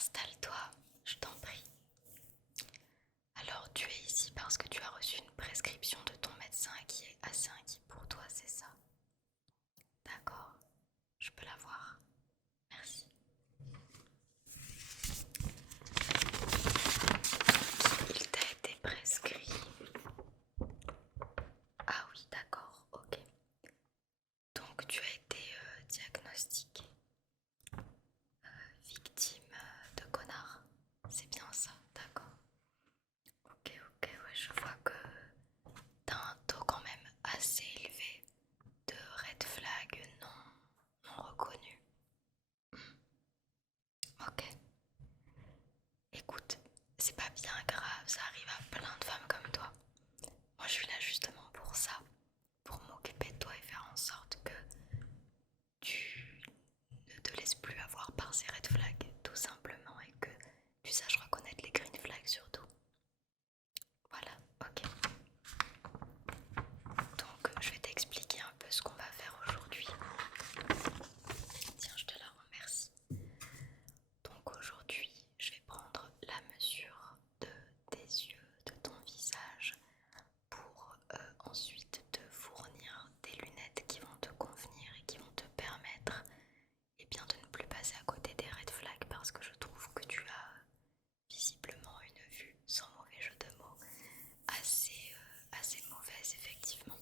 Installe-toi, je t'en prie. Alors, tu es ici parce que tu as reçu une prescription de ton médecin qui est assez inquiet pour toi, c'est ça? D'accord, je peux la voir. Merci. Il t'a été prescrit. Ah oui, d'accord, ok. Donc, tu as été diagnostiqué victime de connard. C'est bien ça, d'accord. Ok, ok, ouais, je vois que t'as un taux quand même assez élevé de red flag non reconnus. Ok. Écoute, c'est pas bien grave, ça arrive à plein de femmes comme toi. Moi, je suis là justement pour ça, pour m'occuper de toi et faire en sorte que tu ne te laisses plus avoir par ces red flags, tout simplement, et que tu saches reconnaître les green flags surtout. Voilà, ok. Donc, je vais t'expliquer un peu ce qu'on va faire aujourd'hui. Tiens, je te la remercie. Donc aujourd'hui, je vais prendre la mesure de tes yeux, de ton visage, pour ensuite te fournir des lunettes qui vont te convenir et qui vont te permettre bien, de ne plus passer à côté des red flags parce que je trouve que tu as visiblement une vue, sans mauvais jeu de mots, assez mauvaise effectivement.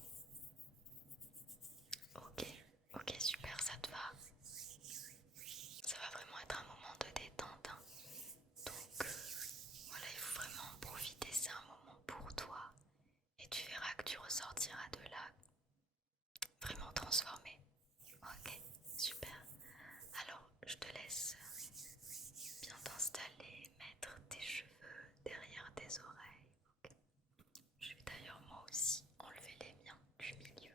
Ok, ok, super, ça te va. Ça va vraiment être un moment de détente, hein. Donc voilà, il faut vraiment en profiter, c'est un moment pour toi. Et tu verras que tu ressortiras de là vraiment transformé. Ok, super. Alors, je te laisse bien t'installer, mettre tes cheveux derrière tes oreilles. Ok. Je vais d'ailleurs moi aussi enlever les miens du milieu.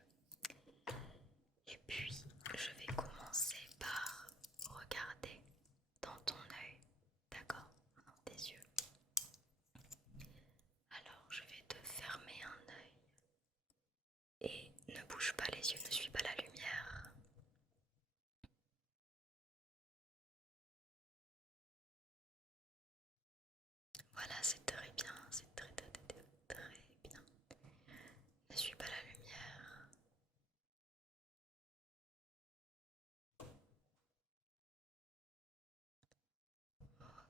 Et puis, je vais commencer par regarder dans ton œil, d'accord? Dans tes yeux. Alors, je vais te fermer un œil et ne bouge pas les yeux, ne suis pas la lumière. Voilà, c'est très bien, c'est très très très très bien. Ne suis pas la lumière.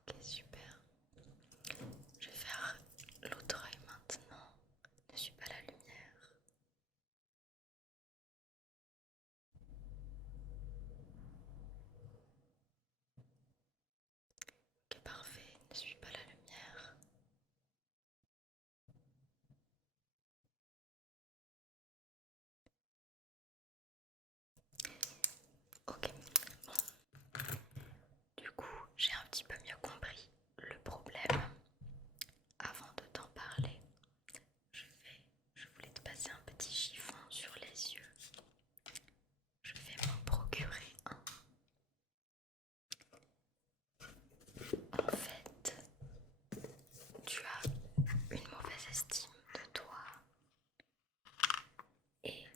Ok, super. Je vais faire l'autre œil maintenant. Ne suis pas la lumière. Ok, parfait. Ne suis pas la lumière. Ok, bon. Du coup, j'ai un petit peu mieux compris le problème. Avant de t'en parler, je voulais te passer un petit chiffon sur les yeux. Je vais m'en procurer un. En fait, tu as une mauvaise estime de toi et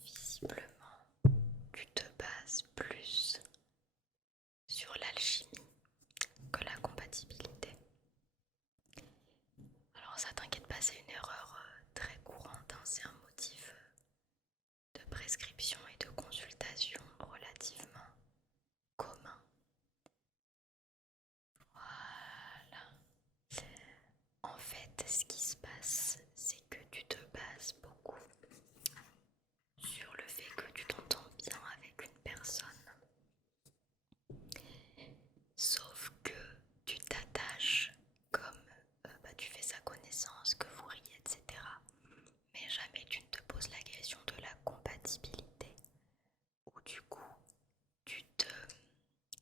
visiblement, tu te bases plus sur l'alchimie que la compatibilité. Alors ça t'inquiète pas, c'est une erreur très courante, hein. C'est un motif de prescription et de consultation relativement commun. Voilà. En fait, ce qui se passe, c'est que tu te bases beaucoup sur le fait que tu t'entends bien avec une personne. Sauf que tu t'attaches comme tu fais sa connaissance, que vous riez, etc. Mais jamais tu ne te poses la question de la compatibilité. Ou du coup, tu te...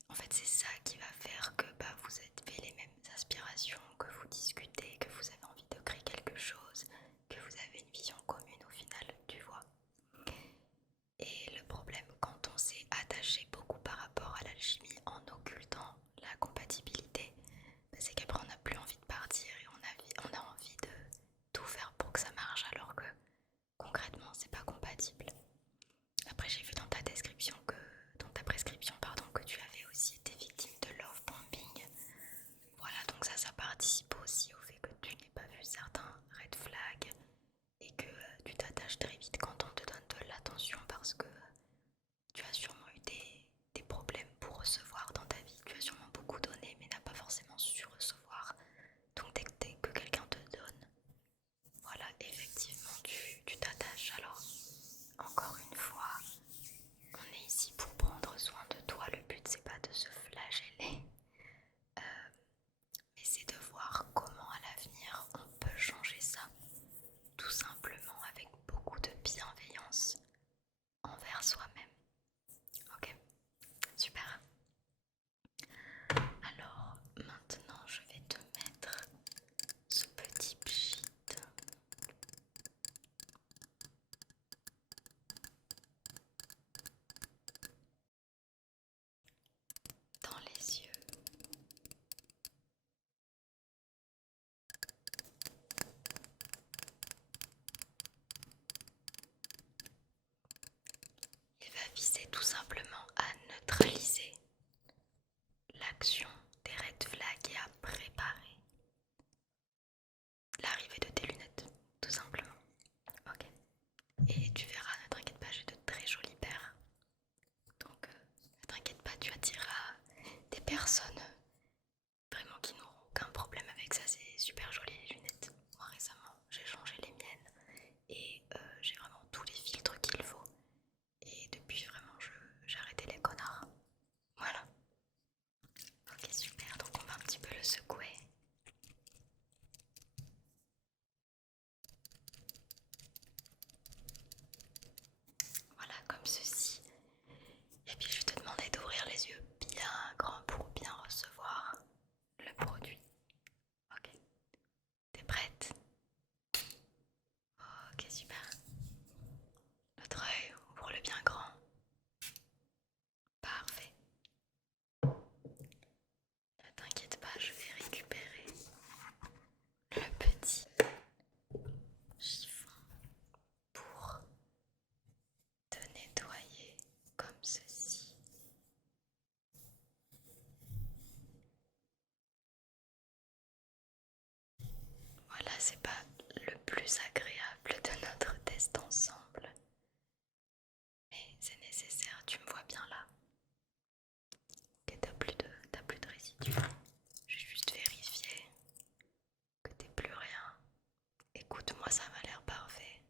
En fait, c'est ça qui va faire que vous avez les mêmes aspirations, que vous discutez, que vous avez envie de créer quelque chose, que vous avez une vision commune au final, tu vois. Et le problème quand on s'est attaché beaucoup par rapport à l'alchimie en occultant la compatibilité, c'est qu'après on n'a plus envie de partir et on a envie de tout faire pour que ça marche alors que concrètement c'est pas compatible. Après j'ai vu dans ta description que, dans ta prescription pardon, que tu avais aussi été victime de love tout simplement à neutraliser l'action des red flags et à préparer l'arrivée de tes lunettes, tout simplement. Ok. Et tu verras, ne t'inquiète pas, j'ai de très jolies paires. Donc ne t'inquiète pas, tu attireras des personnes vraiment qui n'auront aucun problème avec ça. C'est super joli les lunettes. Moi récemment, j'ai changé les miennes et j'ai vraiment tous les filtres qu'il faut. Et depuis vraiment, j'ai arrêté les connards. Voilà. Ok, super. Donc on va un petit peu le secouer. Voilà, comme ceci. Et puis je vais te demander d'ouvrir les yeux bien grands pour bien recevoir le produit. Ok. T'es prête? Ok, super. L'autre œil, ouvre-le bien grand. Parfait. Ne t'inquiète pas, je vais récupérer le petit chiffon pour te nettoyer comme ceci. Voilà, c'est pas le plus agréable de notre test ensemble, mais c'est nécessaire, tu me vois bien là. Ok, t'as plus de résidus. Je vais juste vérifier que t'aies plus rien. Écoute-moi, ça m'a l'air parfait.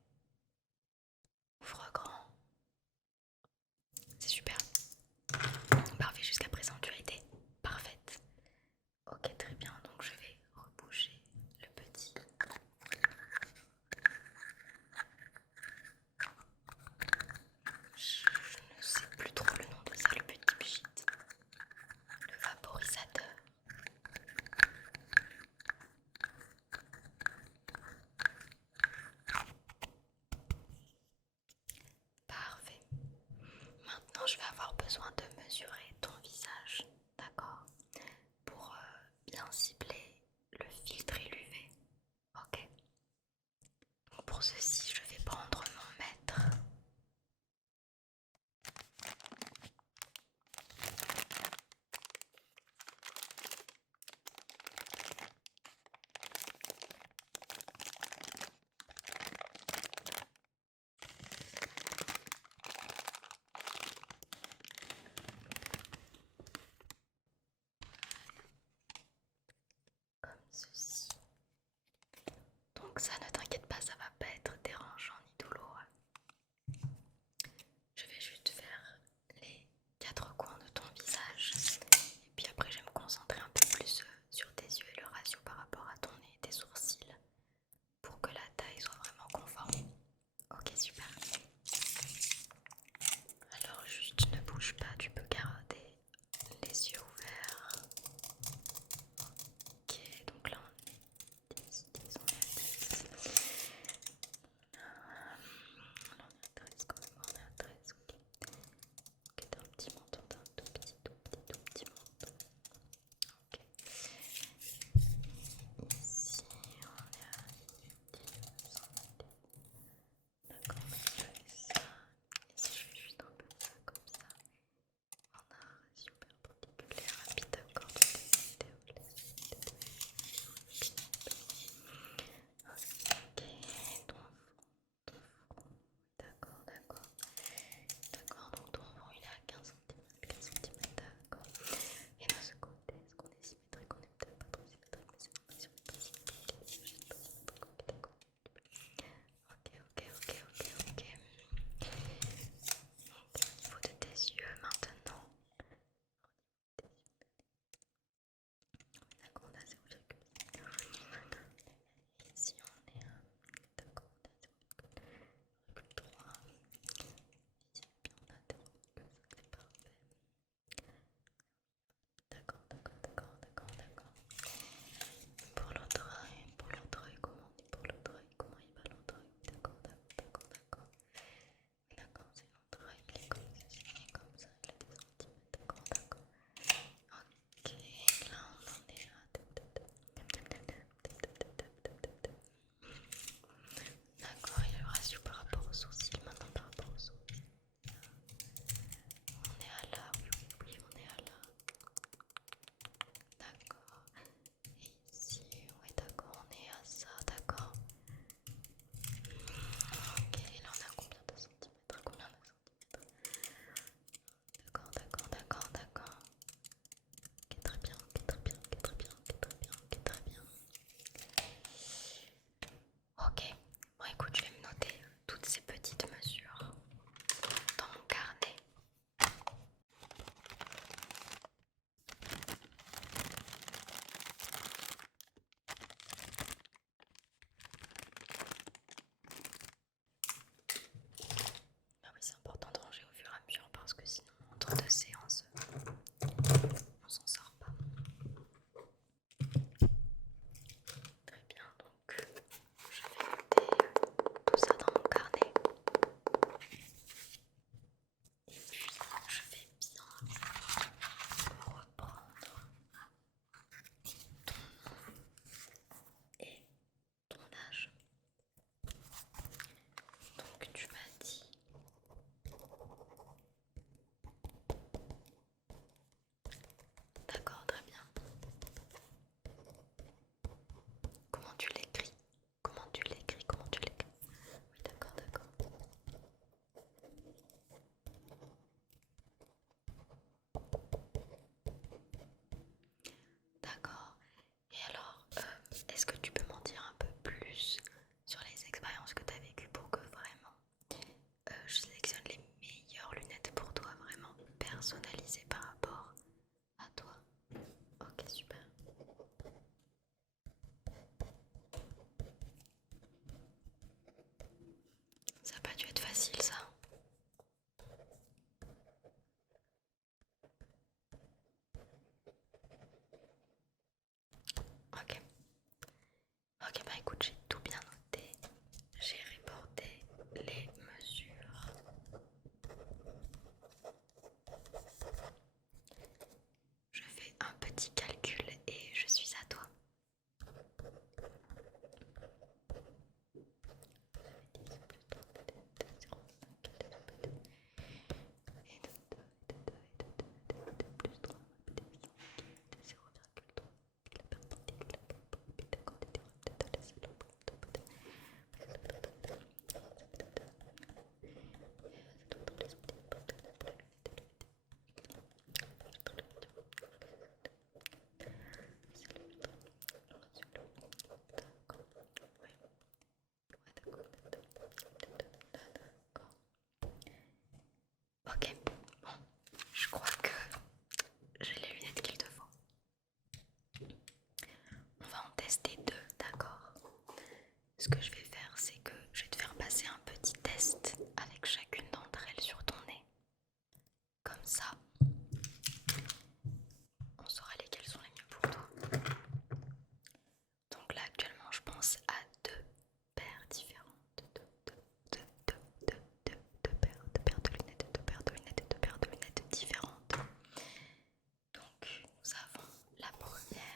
Ouvre grand. C'est super. Parfait, jusqu'à présent tu as été parfaite. Ok, très bien, donc je vais reboucher le petit. Je ne sais plus trop le nom de ça, le petit pchit. Le vaporisateur. Parfait. Maintenant, je vais avoir besoin de mesurer ton visage, d'accord? Pour bien cibler le filtre et l'UV. Ok. Donc pour ceci, je vais prendre mon mètre. Comme ceci. Donc ça, ne t'inquiète pas, ça va pas être dérangeant ni douloureux. Je vais juste faire les quatre coins de ton visage. Et puis après, je vais me concentrer un peu plus sur tes yeux et le ratio par rapport à ton nez et tes sourcils pour que la taille soit vraiment conforme. Ok, super. Alors juste ne bouge pas, tu peux garder les yeux ouverts. Ok, donc là on est 10, 10, on est à 10. Ok, bon, je crois que j'ai les lunettes qu'il te faut. On va en tester deux, d'accord? Ce que je vais faire, c'est que je vais te faire passer un petit test avec chacune d'entre elles sur ton nez. Comme ça, on saura lesquelles sont les mieux pour toi. Donc là, actuellement, je pense à deux paires différentes. Deux paires de lunettes et deux paires de lunettes différentes. Donc, nous avons la première.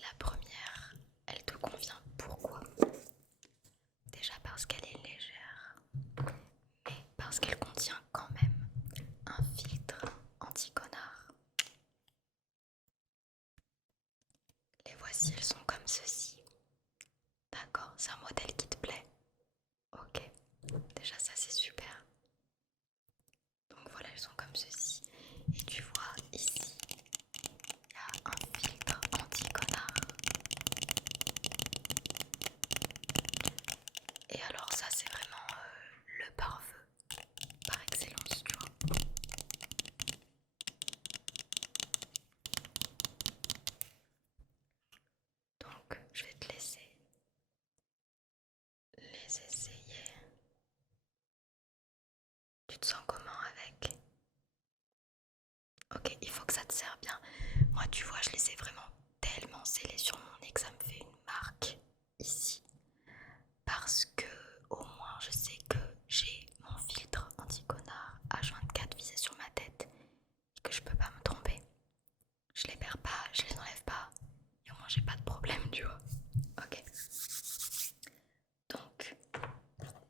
La première, elle te convient. Pourquoi? Déjà parce qu'elle est légère, mais parce qu'elle contient quand même un filtre anti-connard. Les voici, elles sont comme ceci. D'accord, c'est un modèle qui te plaît? Ok, déjà ça c'est super. Donc voilà, elles sont comme ceci. Et tu vois ici, il y a un filtre anti-connard. Et alors ça c'est vraiment le pare-feu par excellence, tu vois. Donc je vais te laisser les essayer. Tu te sens comment avec? Ok, il faut que ça te serve bien. Moi tu vois, je les ai vraiment tellement scellés sur mon nez que ça me fait une marque ici. Parce que au moins je sais que j'ai mon filtre anti-connard H24 visé sur ma tête et que je peux pas me tromper. Je les perds pas, je les enlève pas et au moins j'ai pas de problème, tu vois. Ok. Donc,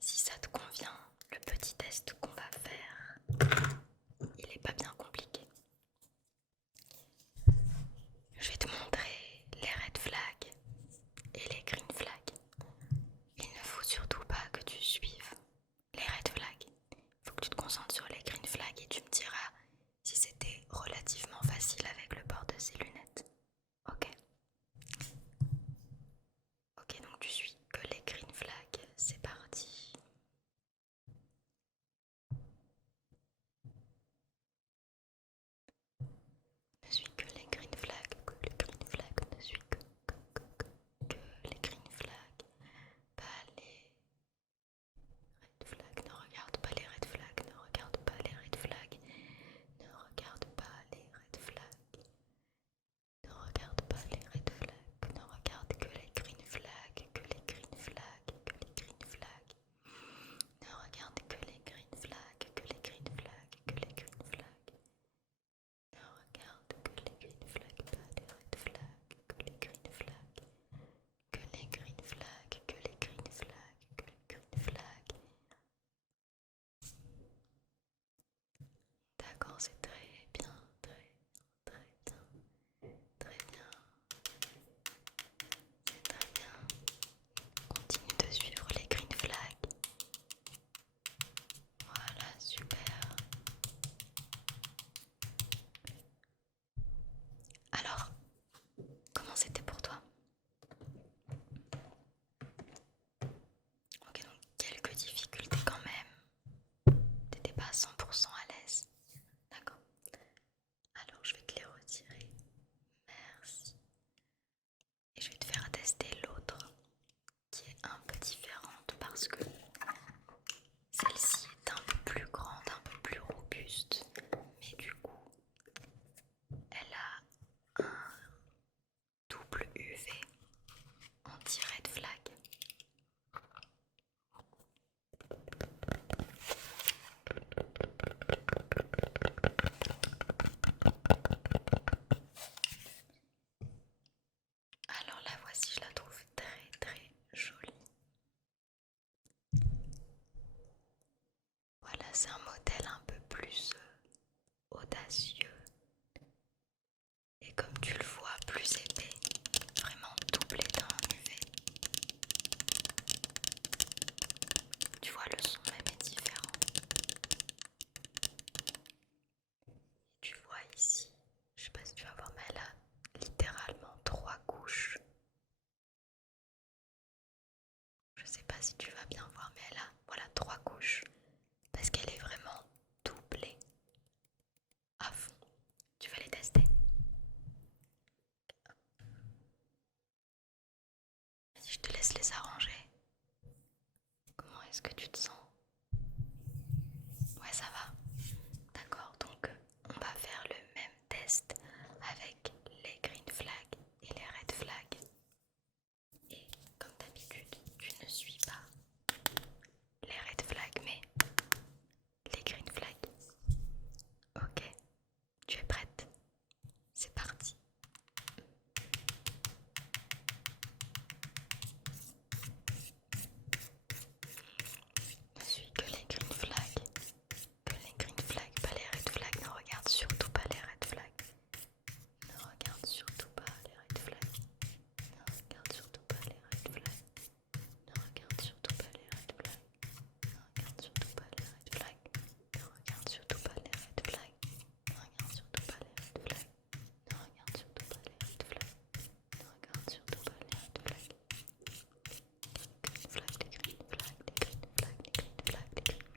si ça te convient, le petit test qu'on va faire, il est pas bien compliqué. Je vais te montrer les red flags si je te laisse les arranger? Comment est-ce que tu te sens? Ouais, ça va. D'accord, donc on va faire le même test avec les green flags et les red flags. Et comme d'habitude, tu ne suis pas les red flags mais les green flags. Ok, tu es prête? C'est parti. Ne suis que les green flags. Que les green flags, pas les red flags. Ne regarde surtout pas les red flags. Ne regarde surtout pas les red flags. Ne regarde surtout pas les red flags. Ne regarde surtout pas les red flags. Ne regarde surtout pas les red flags. Ne regarde surtout pas les red flags. Ne regarde surtout pas les red flags. Ne regarde surtout pas les red flags. Ne regarde surtout pas les red flags. Green flag, les green flags, les green flags, les green flags, les green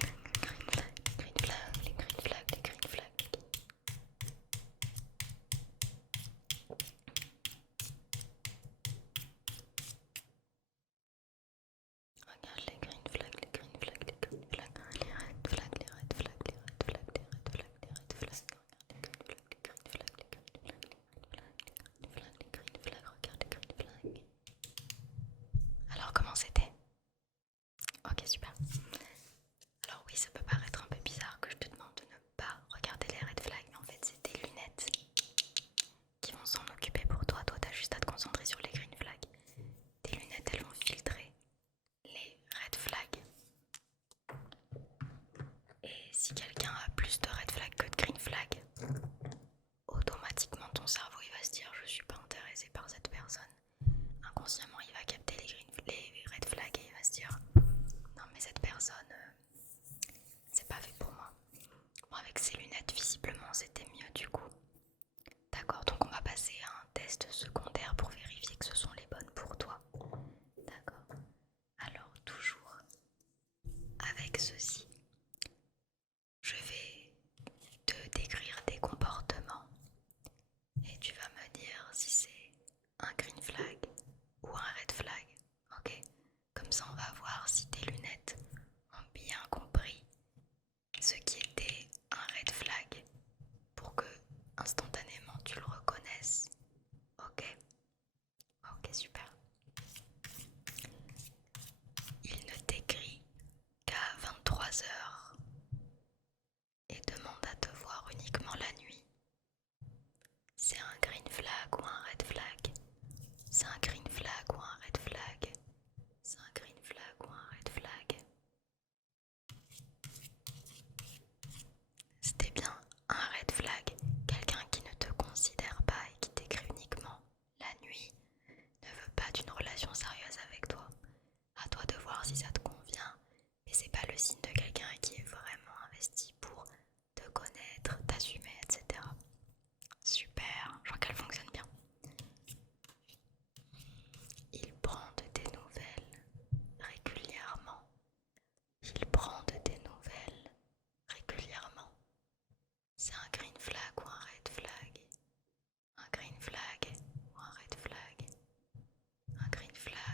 flags, green flags, les green flags, les green flags. Regarde les green flags, les green flags, les green flags, les red flags, les red flags, les red flags, les red flags, les red flags. Regarde les green flags, les green flags, les green flags, les green flags, regarde les green flags. Alors comment c'était? Ok, super. Alors oui, ça peut paraître un peu bizarre que je te demande de ne pas regarder les red flags, mais en fait c'est tes lunettes qui vont s'en occuper pour toi. Toi, t'as juste à te concentrer sur les green flags. Tes lunettes, elles vont filtrer les red flags. Et si quelqu'un a plus de red flags que de green flags, automatiquement ton cerveau il va se dire je suis pas intéressé par cette personne. Inconsciemment il va capter les red flags et il va se dire non mais cette personne c'est pas fait pour moi. Bon, avec ces lunettes visiblement c'était mieux du coup. D'accord, donc on va passer à un test secondaire pour vérifier que ce sont les bonnes pour toi. D'accord. Alors toujours avec ceci, je vais te décrire des comportements et tu vas me dire si c'est un green flag ou un red flag. Ok? Comme ça on va voir si tes lunettes ont bien compris ce qui était un red flag pour que instantanément tu le reconnaisses. Ok? Ok, super. Il ne t'écrit qu'à 23h et demande à te voir uniquement la nuit. C'est un green flag ou un red flag? C'est un green flag ou un red flag? C'est un green flag ou un red flag? C'était bien un red flag. Quelqu'un qui ne te considère pas et qui t'écrit uniquement la nuit ne veut pas d'une relation sérieuse avec toi. À toi de voir si ça te convient, mais c'est pas le signe de quelqu'un qui est vraiment investi pour te connaître, t'assumer, etc. Super, je vois qu'elle fonctionne bien. Il prend de tes nouvelles régulièrement. Il prend de tes nouvelles régulièrement. C'est un green flag ou un red flag? Un green flag ou un red flag? Un green flag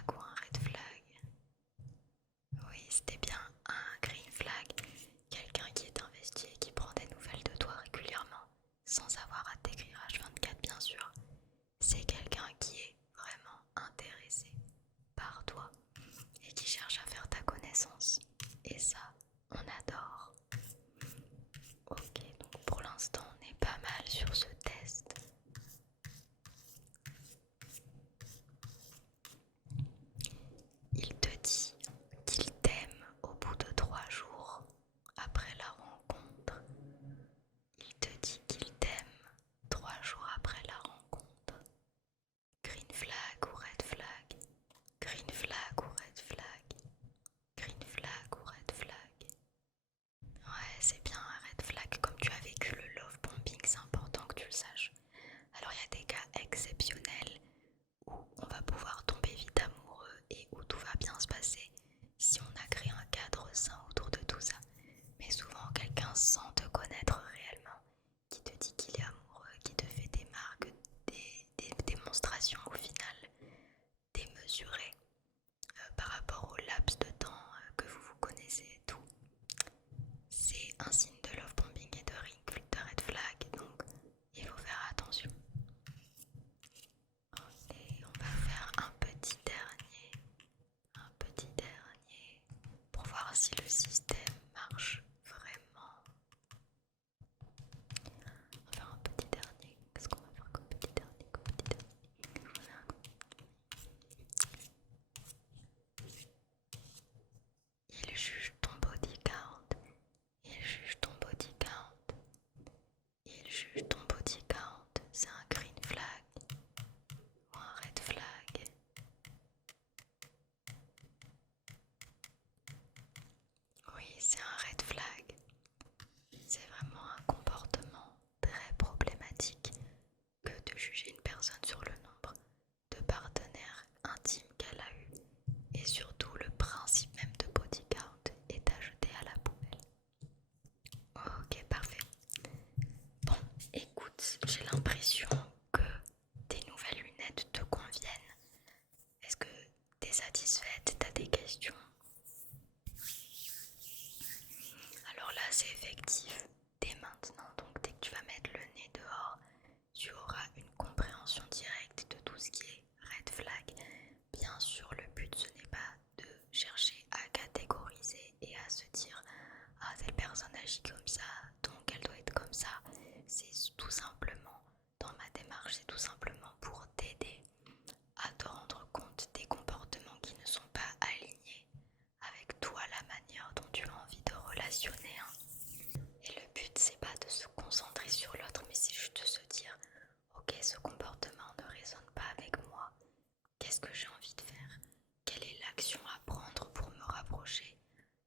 qu'est-ce que j'ai envie de faire? Quelle est l'action à prendre pour me rapprocher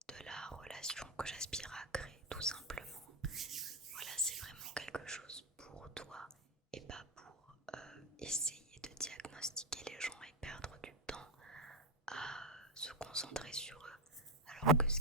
de la relation que j'aspire à créer, tout simplement. Voilà, c'est vraiment quelque chose pour toi et pas pour essayer de diagnostiquer les gens et perdre du temps à se concentrer sur eux. Alors que ce